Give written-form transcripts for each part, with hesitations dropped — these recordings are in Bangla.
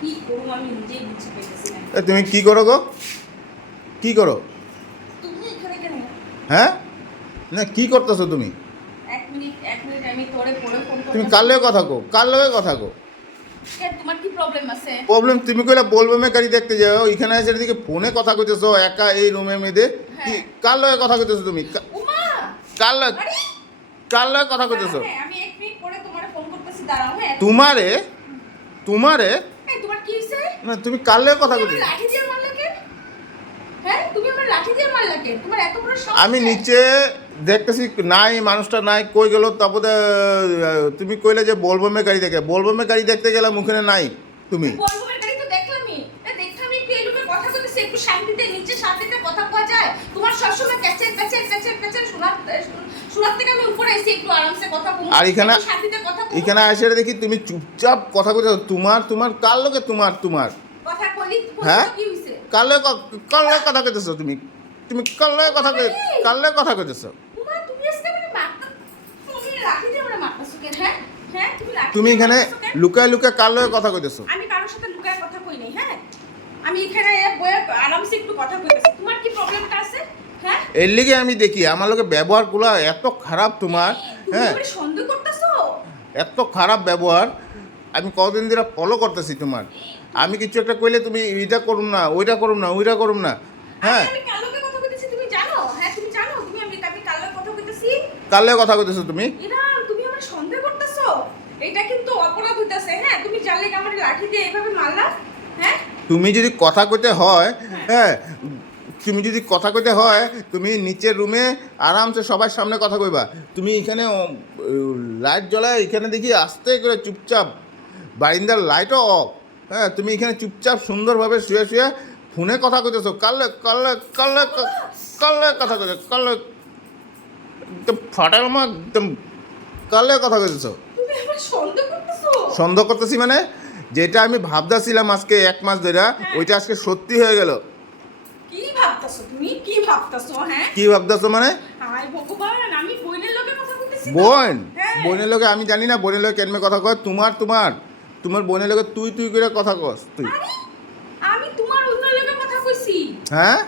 কি করব আমি নিজেই বুঝতে পারতেছি না। তুমি কি করো গো? কি করো? তুমি এখানে কেন? হ্যাঁ, না কি করতেছো তুমি? এক মিনিট আমি তোরে পরে ফোন করব। তুমি কার লগে কথা কো? কার লগে কথা কো? কে তোমার কি প্রবলেম আছে? প্রবলেম তুমি কইলা বলবো মে গাড়ি দেখতে যাও, এখানে এসে দিকে ফোনে কথা কইতেছো একা এই রুমের মধ্যে। কি হ্যাঁ। কার লগে কথা কইতেছো তুমি? উমা কার লগে আরে কার লগে কথা কইতেছো? হ্যাঁ আমি এক মিনিট পরে তোমারে ফোন করতেছি, দাঁড়াও। হ্যাঁ তোমারে তোমারে এই তোমার কি হইছে? না তুমি কার লগে কথা তুমি আমার কইতেছো? লাঠি দিয়ে মারলা কেন? হ্যাঁ তুমি আমার লাঠি দিয়ে মারলা কেন? তোমার এত বড় সাহস? আমি নিচে দেখতেছি নাই, মানুষটা নাই, কই গেল? তারপরে তুমি কইলে যে বলবমে গাড়ি দেখে, বলবমে গাড়ি দেখতে গেলাম ওখানে নাই তুমি। বলবমের গাড়ি তো দেখলামই। দেখলাম একটু এই রুমে কথা বলতেছি, একটু শান্তিতে নিচে শান্তিতে কথা কওয়া যায়। তোমার সবসময় ক্যাচের প্যাচের ক্যাচের প্যাচের শোনার থেকে আমি উপরে এসে একটু আরামসে কথা বলবো। আর এখানে একটু শান্তিতে কথা বলবো। এখানে এসে দেখি তুমি চুপচাপ কথা কইতেছো। তোমার তোমার কার লগে তোমার তোমার কথা কইলি হ্যাঁ? কি হইছে? কার লগে কথা কইতেছো তুমি? তুমি কার লগে কথা কই কার লগে কথা কইতেছো? উমা তুমি আজকে মানে মারতা, তুমি লাঠি দিয়ে আমরা মারতাছো কেন? হ্যাঁ হ্যাঁ তুমি লাঠি তুমি দিয়ে এখানে মারতাছো কেন? লুকায় লুকায় কার লগে কথা কইতেছো? আমি কারোর সাথে লুকায় কথা কই নাই। হ্যাঁ আমি এখানে বয়ে আরামসে একটু কথা কইতেছি। তোমার কি প্রবলেমটা আছে? হ্যাঁ এর লিগে আমি দেখি আমার লগে ব্যবহারগুলো এত খারাপ তোমার। তুমি হ্যাঁ, আমারে সন্দেহ করতেছো? এত খারাপ ব্যবহার আমি কতদিন ধরে ফলো করতেছি তোমার। আমি কিছু একটা কইলে তুমি এইটা করুম না, ওইটা করুম না, ওইটা করুম না। হ্যাঁ, আমি কার লগে কথা কইতেছি তুমি জানো? হ্যাঁ তুমি জানো আমি কার লগে কথা কইতেছি? কার লগে কথা কইতেছো তুমি? ইরান তুমি আমার সন্দেহ করতেছো? এটা কিন্তু অপরাধ হইতাছে। হ্যাঁ তুমি জানলে কি আমার লাঠি দিয়ে এইভাবে মারলা? হ্যাঁ তুমি যদি কথা কইতে হয়, হ্যাঁ, তুমি যদি কথা কইতে হয় তুমি নিচের রুমে আরামসে সবার সামনে কথা কইবা। তুমি এখানে লাইট জ্বলায় এখানে দেখি আস্তে করে চুপচাপ, বারিন্দার লাইটও অফ। হ্যাঁ, তুমি এখানে চুপচাপ সুন্দরভাবে শুয়ে শুয়ে ফোনে কথা কইতেছো। কালে কালে কালে কালে কথা কইতেছো, কালে একদম ফাটার মা একদম কালে কথা কইতেছো। তুমি আমার সন্দেহ করতেছো? সন্দেহ করতেছি মানে যেটা আমি ভাবতেছিলাম আজকে 1 মাস ধরে, ওইটা আজকে সত্যি হয়ে গেল। কি ভাবতাছো তুমি? কি ভাবতাছো? হ্যাঁ কি ভাবতেছো মানে? হায় ভগবান, আমি বোনের লগে কথা কইতেছি তো। বোন? হ্যাঁ। বোনের লগে আমি জানি না বোনের লগে কেনমে কথা কয়। তোমার তোমার তোমার বোনের লগে তুই তুই করে কথা কস তুই। আরে আমি তোমার অন্য লগে কথা কইছি। হ্যাঁ,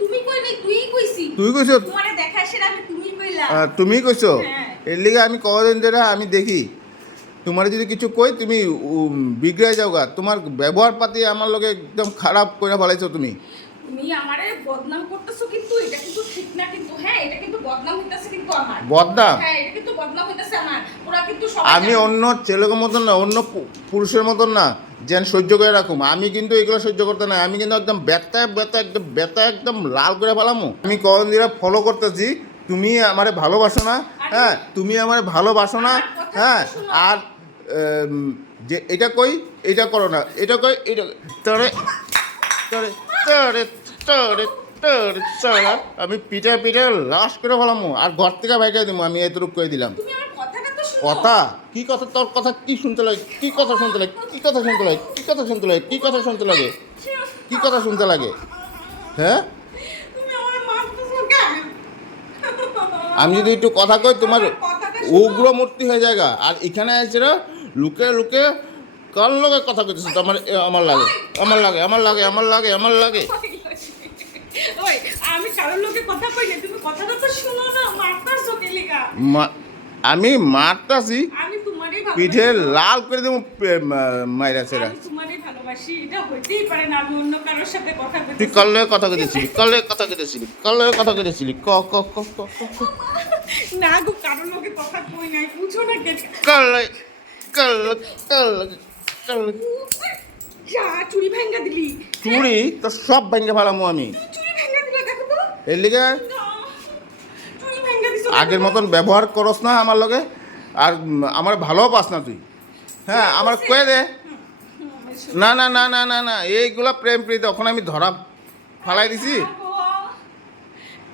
তুমি কই নাই, তুই কইছি। তুই কইছো? তোমারে দেখায় সেটা আমি তুমি কইলা। তুমি কইছো? হ্যাঁ। এর লিগে আমি কদিন ধরে আমি দেখি তোমার যদি কিছু কই তুমি বিগড়ে যাও গা। তোমার ব্যবহার পাতি আমার লগে একদম খারাপ করে ফেলাইছো তুমি। তুমি আমারে বদনাম করতেছো, কিন্তু এটা কিন্তু ঠিক না কিন্তু। হ্যাঁ এটা কিন্তু বদনাম হইতাছে কিন্তু আমার। বদনাম? হ্যাঁ এটা কিন্তু বদনাম হইতাছে আমার। ওরা কিন্তু সবাই আমি জানে। অন্য ছেলের মতন না, অন্য পুরুষের মতন না যেন সহ্য করে রাখুম। আমি কিন্তু এগুলো সহ্য করতে নাই। আমি কিন্তু একদম ব্যথা একদম লাল করে ফেলামো। আমি কদিন ধরে ফলো করতেছি। তুমি আমারে ভালোবাসো না। হ্যাঁ, তুমি আমারে ভালোবাসো না। হ্যাঁ, আর যে এটা কই এটা করো না, এটা কই এটা তরে তরে তরে তরে তরে তরে আমি পিঠে পিঠে লাশ করে ফেলামো আর ঘর থেকে বাইরে দিব। আমি এতটুকু করে দিলাম। তুমি আমার কথাটা তো শুনো। কথা কি কথা? তোর কথা কি শুনতে লাগে? কি কথা শুনতে লাগে? কি কথা শুনতে লাগে? কি কথা শুনতে লাগে? কি কথা শুনতে লাগে? কি কথা শুনতে লাগে? হ্যাঁ, তুমি আমার মারতেছো কেন? আমি যদি একটু কথা কই তোমার আমার কথাটা শুনো। উগ্র মূর্তি হয়ে যায়গা। আর এখানে আছে লুকে লুকে কার লগে কথা কইতেছো তো আমার আমার লাগে আমার লাগে আমার লাগে আমার লাগে আমার লাগে। ওই আমি কারোর লোকে কথা কই না, তুমি কথাটা তো শুনো না। মারতাছো কে লিগা? আমি মারতাছি আমি তোমারই ভালোবাসি। পিঠে লাল করে দেবো মাইরা সেরা। আমি তোমারই ভালোবাসি, এটা হইতেই পারে না আমি অন্য কারোর সাথে কথা তুই বলতেছি। কার লগে কথা কইতেছিলি? কার লগে কথা কইতেছিলি? কার লগে কথা কইতেছিলি? ক ক ক ক ক ক। না গো, কারোর লোকে কথা কই নাই, বুঝো না কেন? কার লগে কার লগে কার লগে কার লগে যা চুরি ভাঙ্গা দিলি। চুরি তো সব ভেঙে ফেলামো আমি। চুরি ভাঙ্গা দিলে দেখো তো। এর লিগে না, চুরি ভাঙ্গা দিছো। আগের মতন ব্যবহার করস না আমার লগে। আর আমার ভালোও পাস না তুই। হ্যাঁ, আমার কয়ে দে। না না না না না না, এইগুলা প্রেম প্রীতি এখন আমি ধরা ফালাই দিছি।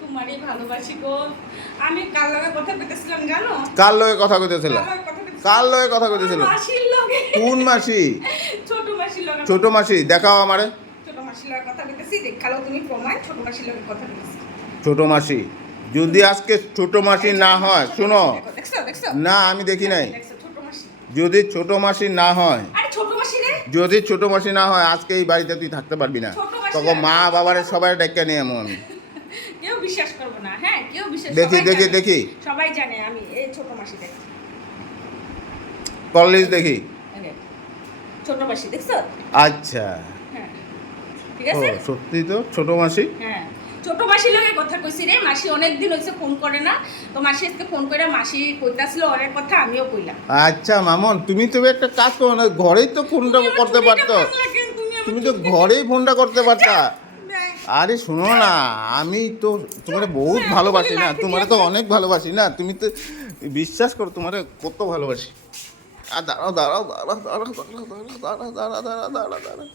তোমারই ভালোবাসি গো। আমি কার লগে কথা কইতেছিলাম জানো? কার লগে কথা কইতেছিল? কার লগে কথা কইতেছিলাম? কার লগে কথা কইতেছিল? আমার মাসির লগে। কোন মাসি? ছোট মাসির লগে। ছোট মাসি? দেখাও আমারে ছোট মাসির লগে কথা কইতেছি, দেখালো তুমি প্রমাণ। ছোট মাসির লগে কথা কইতেছি। ছোট মাসি। যদি আজকে ছোট মাসি না হয়, শুনো দেখছো দেখছো? না, আমি দেখি নাই। দেখছো ছোট মাসি? যদি ছোট মাসি না হয়, আরে ছোট মাসি রে। যদি ছোট মাসি না হয় আজকে এই বাড়িতে তুই থাকতে পারবি না। ছোট মাসি তখন না। মা বাবারে সবাই ডেকে নিয়ে এমন কেউ বিশ্বাস করবে না, হ্যাঁ কেউ বিশ্বাস দেখি সবাই দেখি জানে। দেখি সবাই জানে আমি এই ছোট মাসি দেখি, কলেজ দেখি। এই দেখ, ছোট মাসি দেখছো? আচ্ছা, হ্যাঁ ঠিক ও আছে। সত্যি তো ছোট মাসি। হ্যাঁ ছোট মাসির লগে কথা কইছি রে, মাসি অনেকদিন হয়েছে ফোন করে না, তো মাসি আজকে ফোন করে মাসি কইতাছিল অনেক কথা, আমিও কইলাম। আচ্ছা মামন, তুমি তো একটা কাজ করো না, ঘরেই তো ফোনটা তুমি আমার করতে ছুরিটা পারতো। ভাঙলা কেন? তুমি আমার তুমি তো ছুরিটা- ঘরেই ফোনটা করতে পারতা। দেখ, আরে শোনো না, আমি তো তোমার বহুত ভালোবাসি না, তোমার তো অনেক ভালোবাসি না, তুমি তো বিশ্বাস করো তোমার কত ভালোবাসি। আর দাঁড়াও দাঁড়াও দাঁড়াও দাঁড়াও দাঁড়াও দাঁড়াও দাঁড়াও দাঁড়াও দাঁড়াও দাঁড়াও দাঁড়াও।